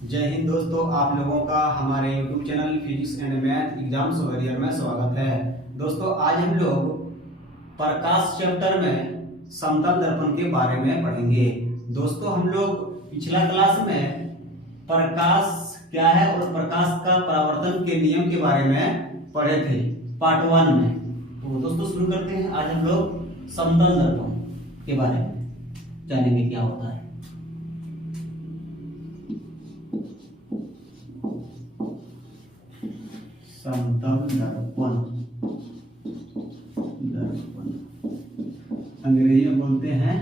जय हिंद दोस्तों, आप लोगों का हमारे YouTube channel physics and math exams वगैरह में स्वागत है। दोस्तों आज हम लोग प्रकाश चैप्टर में समतल दर्पण के बारे में पढ़ेंगे। दोस्तों हम लोग पिछला क्लास में प्रकाश क्या है और प्रकाश का परावर्तन के नियम के बारे में पढ़े थे पार्ट 1 में। तो दोस्तों शुरू करते हैं। आज हम लोग समतल दर्पण के बारे में जानेंगे क्या होता है। समतल दर्पण अंग्रेजी में बोलते हैं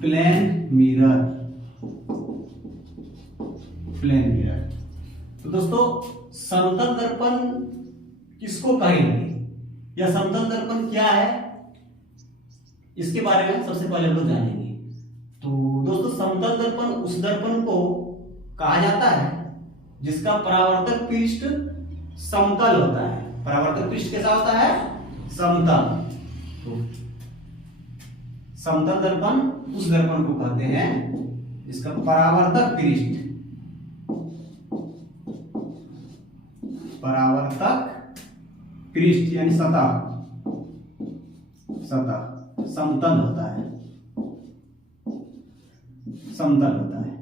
प्लेन मिरर। तो दोस्तों समतल दर्पण किसको कहेंगे या समतल दर्पण क्या है, इसके बारे में सबसे पहले हम लोग जानेंगे। तो दोस्तों समतल दर्पण उस दर्पण को कहा जाता है जिसका परावर्तक पृष्ठ समतल होता है। परावर्तक पृष्ठ कैसा होता है? समतल। तो समतल दर्पण उस दर्पण को कहते हैं जिसका परावर्तक पृष्ठ यानी सतह समतल होता है, समतल होता है।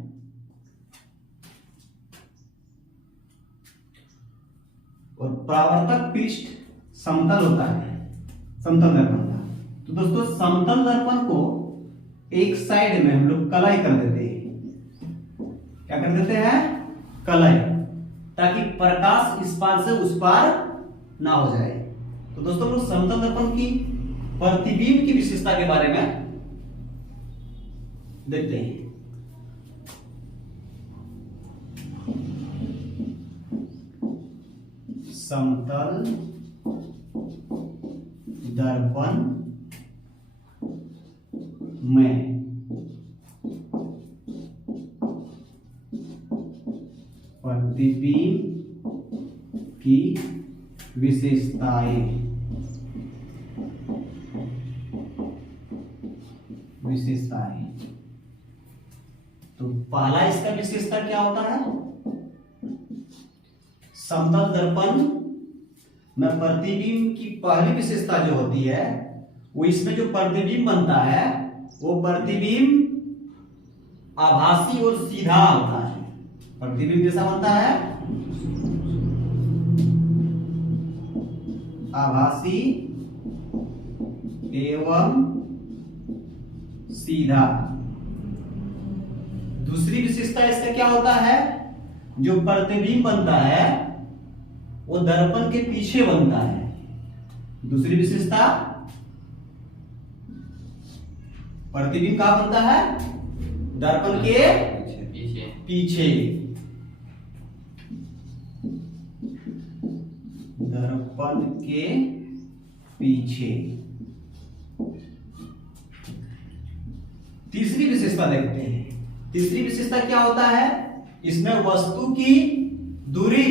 और परावर्तक पृष्ठ समतल होता है समतल दर्पण का। तो दोस्तों समतल दर्पण को एक साइड में हम लोग कलाई कर देते हैं। क्या कर देते हैं? कलाई, ताकि प्रकाश इस पार से उस पार ना हो जाए। तो दोस्तों लोग समतल दर्पण की प्रतिबिंब की विशेषता के बारे में देखते हैं। समतल दर्पण में प्रतिबिंब की विशेषताएं तो पहला इसका विशेषता क्या होता है? समतल दर्पण में प्रतिबिंब की पहली विशेषता जो होती है वो इसमें जो प्रतिबिंब बनता है वो प्रतिबिंब आभासी और सीधा होता है। प्रतिबिंब कैसा बनता है? आभासी एवं सीधा। दूसरी विशेषता इसका क्या होता है? जो प्रतिबिंब बनता है वो दर्पण के पीछे बनता है। दूसरी विशेषता, प्रतिबिंब कहां बनता है? दर्पण के पीछे। दर्पण के पीछे। तीसरी विशेषता देखते हैं। तीसरी विशेषता क्या होता है? इसमें वस्तु की दूरी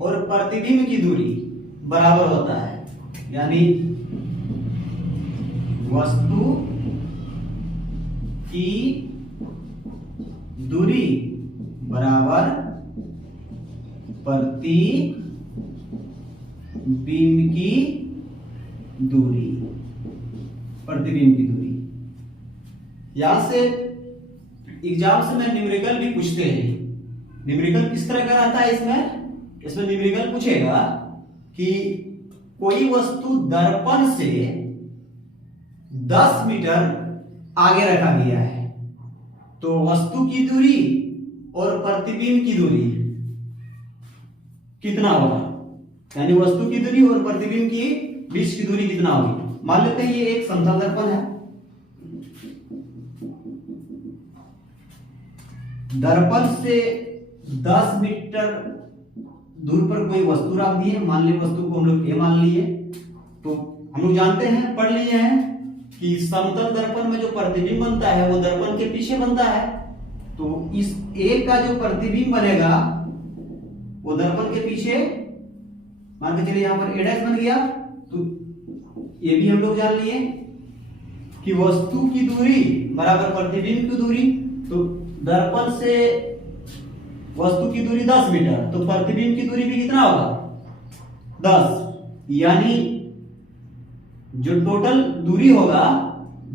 और प्रतिबिंब की दूरी बराबर होता है, यानी वस्तु की दूरी बराबर प्रतिबिंब की दूरी। प्रतिबिंब की दूरी यहां से एग्जाम्स में न्यूमेरिकल भी पूछते हैं। न्यूमेरिकल किस तरह का रहता है? इसमें न्यूमेरिकल पूछेगा कि कोई वस्तु दर्पण से 10 मीटर आगे रखा गया है, तो वस्तु की दूरी और प्रतिबिंब की दूरी कितना होगा? यानी वस्तु की दूरी और प्रतिबिंब की बीच की दूरी कितना होगी? मान लेते हैं ये एक समतल दर्पण है। दर्पण से 10 मीटर दूर पर कोई वस्तु रख दी है। मान ली वस्तु को हम लोग ए मान लिए। तो हम लोग जानते हैं, पढ़ लिए हैं कि समतल दर्पण में जो प्रतिबिंब बनता है वो दर्पण के पीछे बनता है। तो इस ए का जो प्रतिबिंब बनेगा वो दर्पण के पीछे, मान के चलिए यहां पर ए डैश बन गया। तो ये भी हम लोग जान लिए कि वस्तु की दूरी बराबर प्रतिबिंब की दूरी। तो दर्पण से वस्तु की दूरी 10 मीटर, तो प्रतिबिंब की दूरी भी कितना होगा 10, यानी जो टोटल दूरी होगा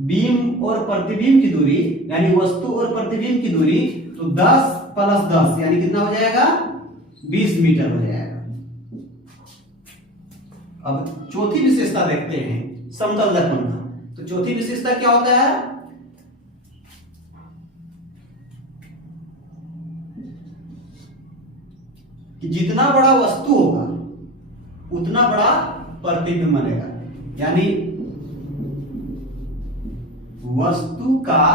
बीम और प्रतिबिंब की दूरी, यानी वस्तु और प्रतिबिंब की दूरी, तो 10 + 10 यानी कितना हो जाएगा 20 मीटर हो जाएगा। अब चौथी विशेषता देखते हैं समतल दर्पण का। तो चौथी विशेषता क्या होता है, कि जितना बड़ा वस्तु होगा उतना बड़ा प्रतिबिंब बनेगा, यानी वस्तु का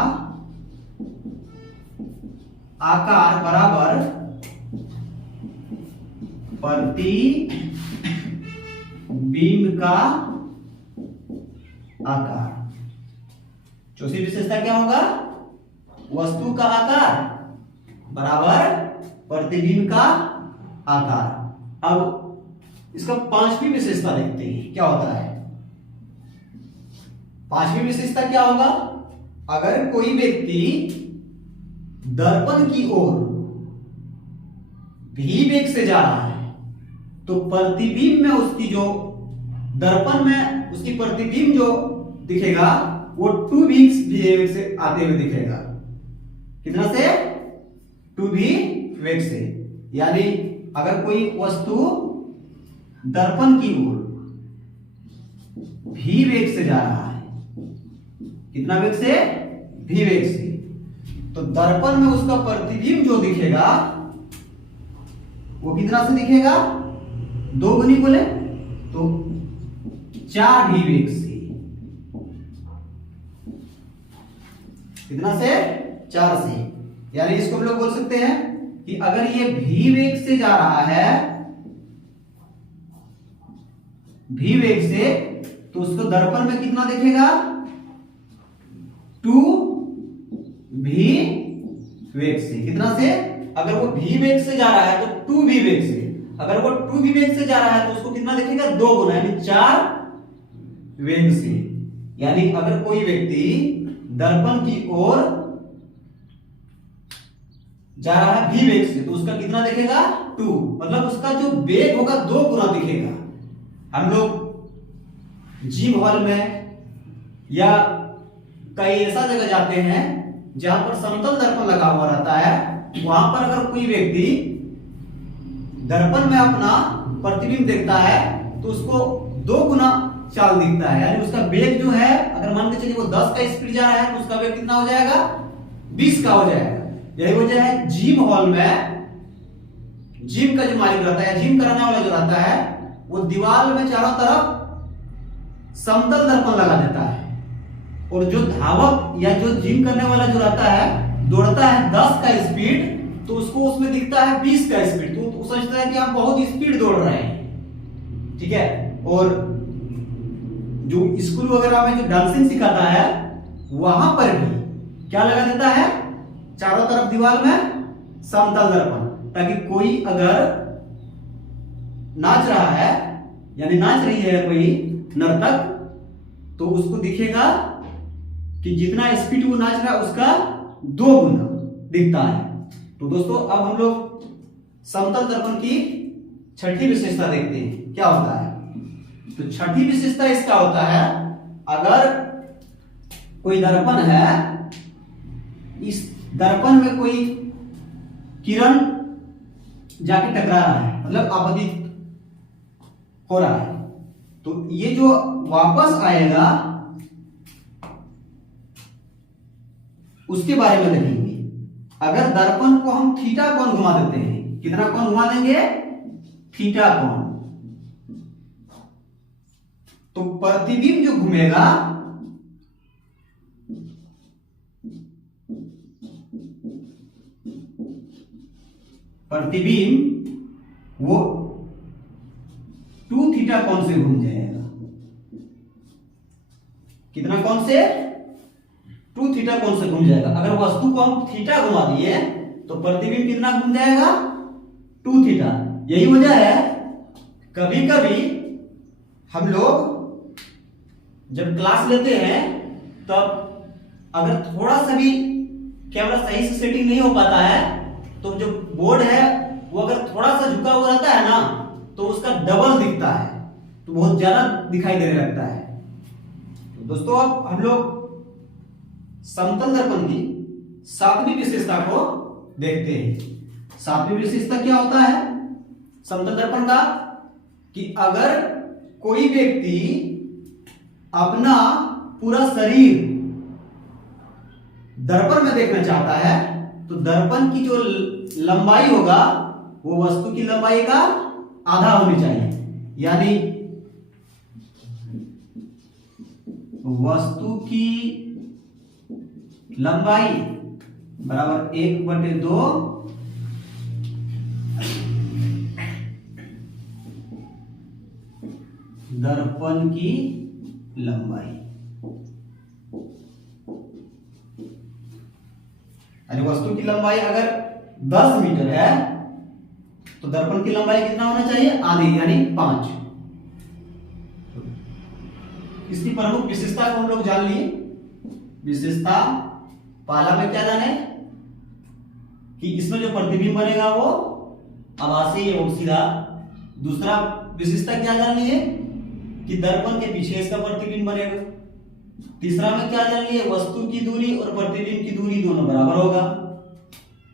आकार बराबर प्रतिबिंब का आकार। चौथी विशेषता क्या होगा, वस्तु का आकार बराबर प्रतिबिंब का आकार। अब इसका पांचवी विशेषता देखते हैं क्या होता है। पांचवी विशेषता क्या होगा, अगर कोई व्यक्ति दर्पण की ओर भी वेग से जा रहा है तो प्रतिबिंब में उसकी जो दर्पण में उसकी प्रतिबिंब जो दिखेगा वो 2v वेग से आते हुए दिखेगा। कितना से 2v वेग से, यानी अगर कोई वस्तु दर्पण की ओर भी वेग से जा रहा है, कितना वेग से भी वेग से, तो दर्पण में उसका प्रतिबिंब जो दिखेगा वो कितना से दिखेगा 2 गुनी बोले तो 4 भी वेग से, कितना से 4 से, यानी इसको हम लोग बोल सकते हैं कि अगर ये भी वेग से जा रहा है भी वेग से, तो उसको दर्पण में कितना दिखेगा 2 भी वेग से, कितना से, अगर वो भी वेग से जा रहा है तो 2 भी वेग से, अगर वो 2 भी वेग से जा रहा है तो उसको कितना दिखेगा 2 गुना, यानी 4 वेग से। यानी अगर कोई व्यक्ति दर्पण की ओर जा रहा है भी वेग से तो उसका कितना दिखेगा 2, मतलब उसका जो वेग होगा 2 गुना दिखेगा। हम लोग जिम हॉल में या कई ऐसा जगह जाते हैं जहां पर समतल दर्पण लगा हुआ रहता है, वहां पर अगर कोई व्यक्ति दर्पण में अपना प्रतिबिंब देखता है तो उसको 2 गुना चाल दिखता है, यानी उसका वेग जो है, अगर मान के चलिए वो 10 का स्पीड जा रहा है तो उसका वेग कितना हो जाएगा 20 का हो जाएगा। यही वजह है जिम हॉल में जिम का जो मालिक रहता है, जिम कराने वाला जो रहता है, वो दीवार में चारों तरफ समतल दर्पण लगा देता है, और जो धावक या जो जिम करने वाला जो रहता है दौड़ता है 10 का स्पीड तो उसको उसमें दिखता है 20 का स्पीड, तो वो समझता है कि हम बहुत स्पीड दौड़ रहे हैं, ठीक है। और जो स्कूल वगैरह में जो डांसिंग सिखाता है वहां पर भी क्या लगा देता है, चारों तरफ दीवार में समतल दर्पण, ताकि कोई अगर नाच रहा है यानी नाच रही है कोई नर्तक तो उसको दिखेगा कि जितना स्पीड वो नाच रहा है उसका 2 गुना दिखता है। तो दोस्तों अब हम लोग समतल दर्पण की छठी विशेषता देखते हैं क्या होता है। तो छठी विशेषता इसका होता है, अगर कोई दर्पण है, इस दर्पण में कोई किरण जाके टकरा रहा है, मतलब आपतित हो रहा है, तो ये जो वापस आएगा उसके बारे में देखेंगे। अगर दर्पण को हम थीटा कोण घुमा देते हैं, कितना कोण घुमा देंगे थीटा कोण, तो प्रतिबिंब जो घूमेगा प्रतिबिंब वो 2 थीटा कोण से घूम जाएगा। कितना कोण से 2 थीटा कोण से घूम जाएगा। अगर वस्तु को हम थीटा घुमा दिए तो प्रतिबिंब कितना घूम जाएगा 2 थीटा। यही वजह है कभी कभी हम लोग जब क्लास लेते हैं तब अगर थोड़ा सा भी कैमरा सही से सेटिंग नहीं हो पाता है तो जो बोर्ड है वो अगर थोड़ा सा झुका हुआ रहता है ना तो उसका डबल दिखता है, तो बहुत ज्यादा दिखाई देने लगता है। तो दोस्तों अब हम लोग समतल दर्पण की सातवीं विशेषता को देखते हैं। सातवीं विशेषता क्या होता है समतल दर्पण का, कि अगर कोई व्यक्ति अपना पूरा शरीर दर्पण में देखना चाहता है तो दर्पण की जो लंबाई होगा वो वस्तु की लंबाई का आधा होनी चाहिए, यानी वस्तु की लंबाई बराबर 1/2 दर्पण की लंबाई। यानी वस्तु की लंबाई अगर 10 मीटर है तो दर्पण की लंबाई कितना होना चाहिए, आधी यानी 5। इसकी प्रमुख विशेषता को हम लोग जान लिए। विशेषता पहला में क्या जाने कि इसमें जो प्रतिबिंब बनेगा वो आभासी एवं सीधा। दूसरा विशेषता क्या जान लिए कि दर्पण के पीछे इसका प्रतिबिंब बनेगा। तीसरा में क्या जान लिए, वस्तु की दूरी और प्रतिबिंब की दूरी दोनों बराबर होगा।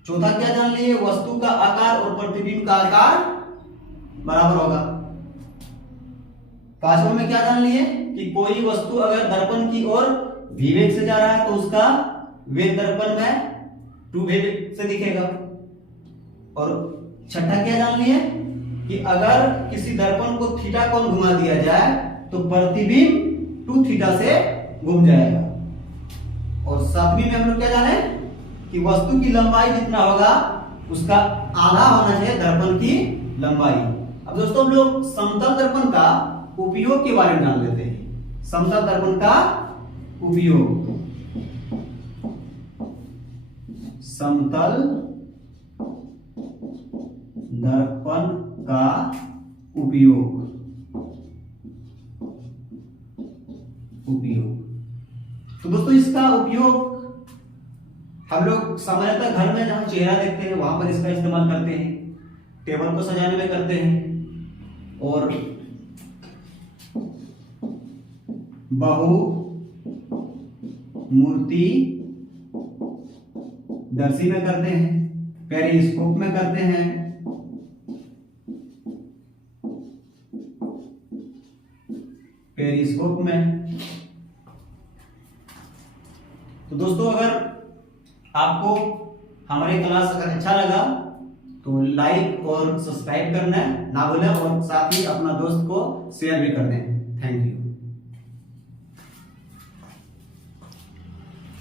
चौथा क्या जान लिए, वस्तु का आकार और प्रतिबिंब का आकार बराबर होगा। पांचवा में क्या जान लिए कि कोई वस्तु अगर दर्पण की ओर v वेग से जा रहा है तो उसका वेग दर्पण में 2v वेग से दिखेगा। और छठा क्या जान लिए कि अगर किसी दर्पण को थीटा कोण घुमा दिया जाए तो प्रतिबिंब 2 थीटा से घूम जाएगा। और सातवीं में हम लोग क्या जाने कि वस्तु की लंबाई जितना होगा उसका आधा होना चाहिए दर्पण की लंबाई। अब दोस्तों हम लोग समतल दर्पण का उपयोग के बारे में जान लेते हैं। समतल दर्पण का उपयोग, समतल दर्पण का उपयोग। तो दोस्तों इसका उपयोग हम लोग सामान्यतः घर में जहां चेहरा देखते हैं वहां पर इसका इस्तेमाल करते हैं, टेबल को सजाने में करते हैं, और बहु मूर्ति दर्शी में करते हैं, पेरिस्कोप में करते हैं, पेरिस्कोप में। तो दोस्तों अगर आपको हमारी क्लास अगर अच्छा लगा तो लाइक और सब्सक्राइब करना ना भूलें, और साथ ही अपना दोस्त को शेयर भी कर दें। Thank you.